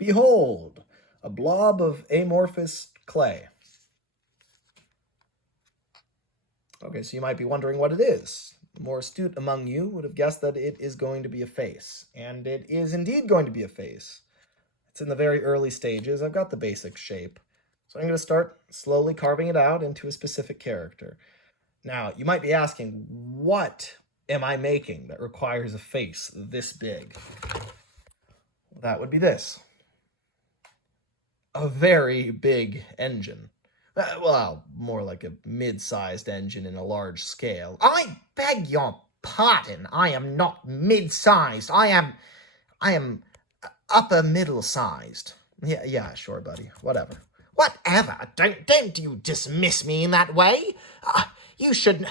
Behold, a blob of amorphous clay. Okay, so you might be wondering what it is. The more astute among you would have guessed that it is going to be a face, and it is indeed going to be a face. It's in the very early stages. I've got the basic shape. So I'm going to start slowly carving it out into a specific character. Now, you might be asking, what am I making that requires a face this big? Well, that would be this. A very big engine. Well, more like a mid-sized engine in a large scale. I beg your pardon. I am not mid-sized. I am upper middle-sized. Yeah, sure, buddy. Whatever. Whatever. Don't you dismiss me in that way. You should...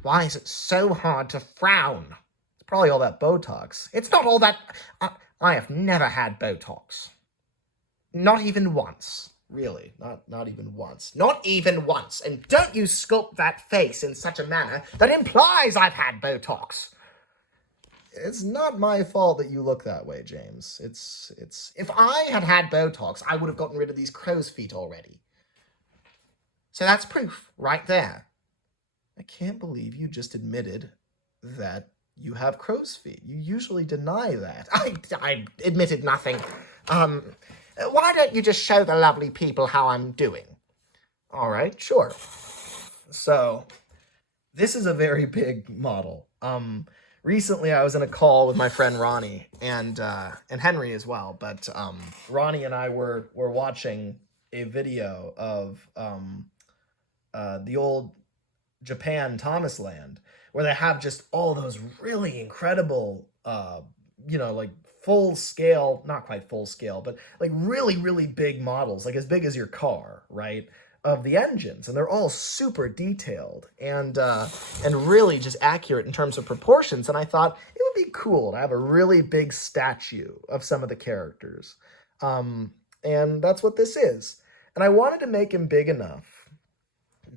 Why is it so hard to frown? It's probably all that Botox. It's not all that... I have never had Botox. Not even once. Really? Not even once? Not even once. And don't you sculpt that face in such a manner that implies I've had Botox. It's not my fault that you look that way, James. It's... If I had had Botox, I would have gotten rid of these crow's feet already. So that's proof, right there. I can't believe you just admitted that you have crow's feet. You usually deny that. I admitted nothing. Why don't you just show the lovely people how I'm doing? All right, sure. So, this is a very big model. Recently I was in a call with my friend Ronnie and Henry as well, but Ronnie and I were watching a video of the old Japan Thomas Land, where they have just all those really incredible, like full scale, not quite full scale, but like really, really big models, like as big as your car, right? Of the engines, and they're all super detailed and really just accurate in terms of proportions. And I thought it would be cool to have a really big statue of some of the characters, and that's what this is. And I wanted to make him big enough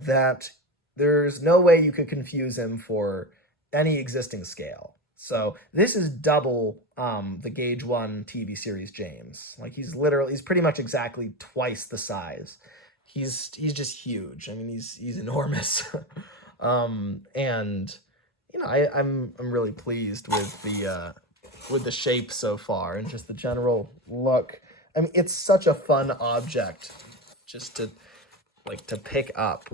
that there's no way you could confuse him for any existing scale. So this is double the Gauge 1 TV series James. Like he's pretty much exactly twice the size. He's just huge. I mean, he's enormous. And I'm really pleased with the shape so far and just the general look. I mean, it's such a fun object just to pick up.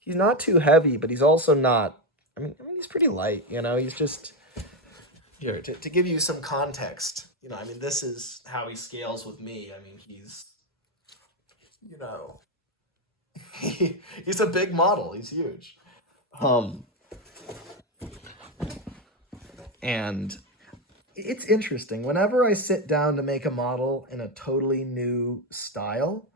He's not too heavy, but he's also not, I mean he's pretty light, he's just, here, to give you some context, I mean, this is how he scales with me. I mean, he's, he's a big model. He's huge. And it's interesting. Whenever I sit down to make a model in a totally new style,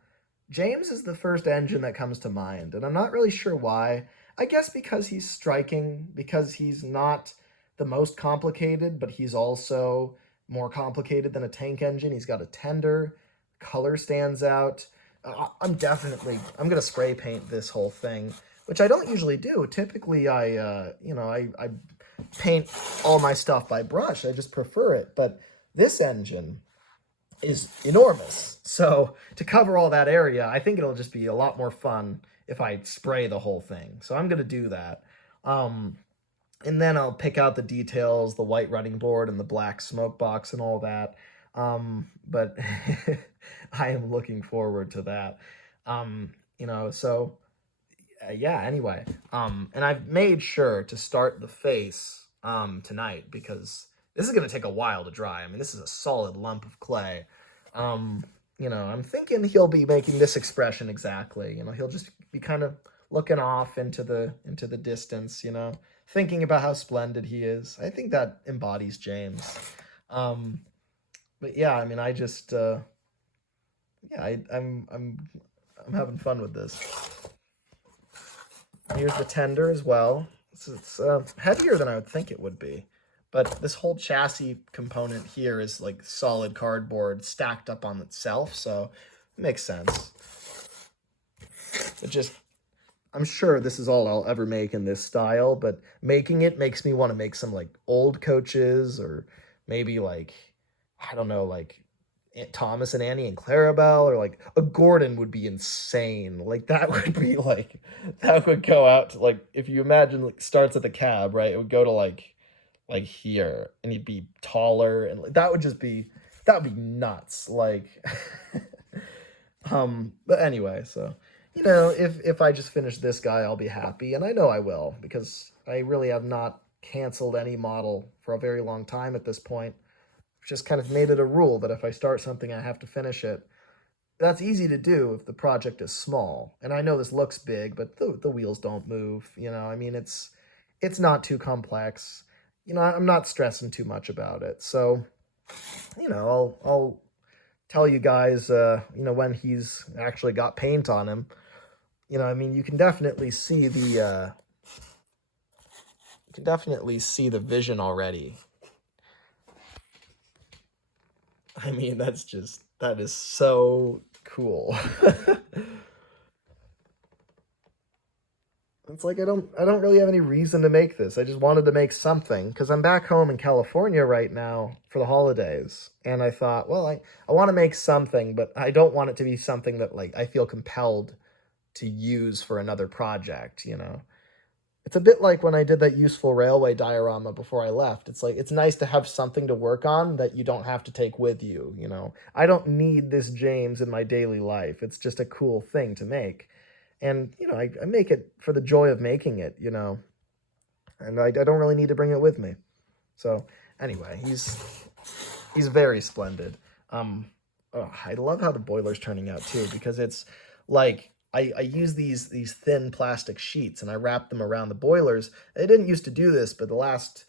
James is the first engine that comes to mind, and I'm not really sure why. I guess because he's striking, because he's not the most complicated, but he's also more complicated than a tank engine. He's got a tender, color stands out. I'm gonna spray paint this whole thing, which I don't usually do. Typically, I paint all my stuff by brush. I just prefer it, but this engine is enormous. So to cover all that area, I think it'll just be a lot more fun if I spray the whole thing. So I'm gonna do that. And then I'll pick out the details, the white running board and the black smoke box and all that. But I am looking forward to that. Anyway. And I've made sure to start the face tonight because this is going to take a while to dry. I mean, this is a solid lump of clay. I'm thinking he'll be making this expression exactly. He'll just be kind of looking off into the distance, thinking about how splendid he is. I think that embodies James. But yeah, I mean, I just, I'm having fun with this. Here's the tender as well. It's heavier than I would think it would be. But this whole chassis component here is like solid cardboard stacked up on itself, so it makes sense. I'm sure this is all I'll ever make in this style, but making it makes me want to make some like old coaches or maybe like, I don't know, like Thomas and Annie and Clarabelle, or like a Gordon would be insane. Like that would be like that would go out to, like, if you imagine, like, starts at the cab, right? It would go to like here, and he'd be taller, and like, that would be nuts. Like but anyway, so if I just finish this guy, I'll be happy, and I know I will, because I really have not canceled any model for a very long time at this point. Just kind of made it a rule that if I start something, I have to finish it. That's easy to do if the project is small. And I know this looks big, but the wheels don't move. I mean, it's not too complex. I'm not stressing too much about it. So, I'll tell you guys, when he's actually got paint on him. I mean, you can definitely see the vision already. I mean, that is so cool. It's like I don't really have any reason to make this. I just wanted to make something because I'm back home in California right now for the holidays. And I thought, well, I want to make something, but I don't want it to be something that, like, I feel compelled to use for another project. It's a bit like when I did that useful railway diorama before I left. It's like, it's nice to have something to work on that you don't have to take with you. I don't need this James in my daily life. It's just a cool thing to make. And, I make it for the joy of making it. And I don't really need to bring it with me. So anyway, he's very splendid. I love how the boiler's turning out too, because it's like, I use these thin plastic sheets, and I wrap them around the boilers. I didn't used to do this, but the last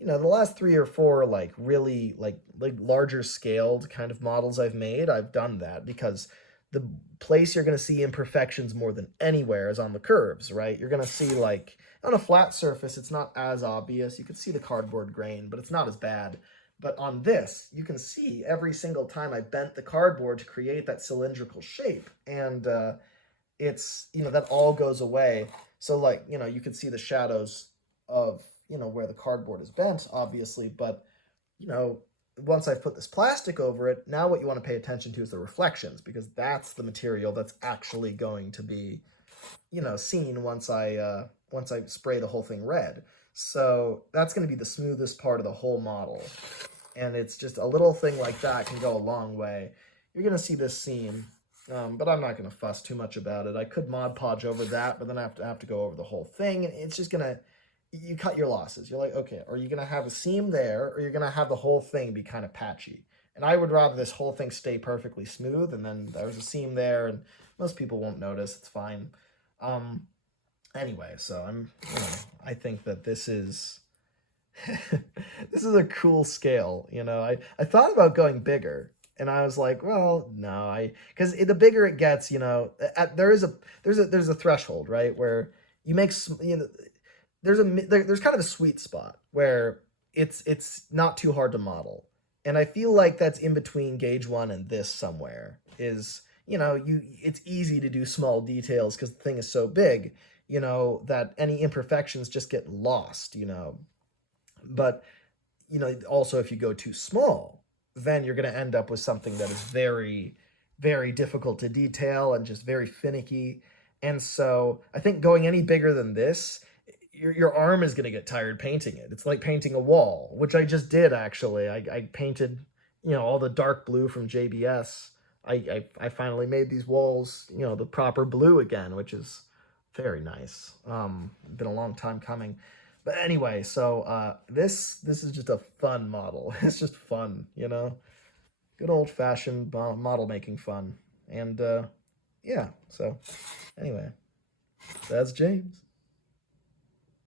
3 or 4 like really like larger scaled kind of models I've done that, because the place you're going to see imperfections more than anywhere is on the curves, right? You're going to see, like, on a flat surface, it's not as obvious. You can see the cardboard grain, but it's not as bad. But on this, you can see every single time I bent the cardboard to create that cylindrical shape. And it's, that all goes away. So, like, you can see the shadows of, where the cardboard is bent, obviously. But, once I've put this plastic over it, now what you want to pay attention to is the reflections, because that's the material that's actually going to be, seen once I spray the whole thing red. So that's going to be the smoothest part of the whole model. And it's just a little thing like that can go a long way. You're going to see this seam, but I'm not going to fuss too much about it. I could Mod Podge over that, but then I have to go over the whole thing. It's just going to, you cut your losses. You're like, okay, are you going to have a seam there, or you're going to have the whole thing be kind of patchy? And I would rather this whole thing stay perfectly smooth, and then there's a seam there, and most people won't notice. It's fine. Anyway, so I think that this is this is a cool scale. I thought about going bigger, and I was like, well, no, because the bigger it gets, there's a threshold, right, where you make there's kind of a sweet spot where it's not too hard to model. And I feel like that's in between gauge 1 and this somewhere. Is, it's easy to do small details because the thing is so big, that any imperfections just get lost. But, also, if you go too small, then you're going to end up with something that is very, very difficult to detail and just very finicky. And so I think going any bigger than this, your arm is going to get tired painting it. It's like painting a wall, which I just did, actually. I painted, all the dark blue from JBS. I finally made these walls, the proper blue again, which is very nice. Been a long time coming. But anyway, so this is just a fun model. It's just fun, Good old-fashioned model making fun. And yeah, so anyway, that's James.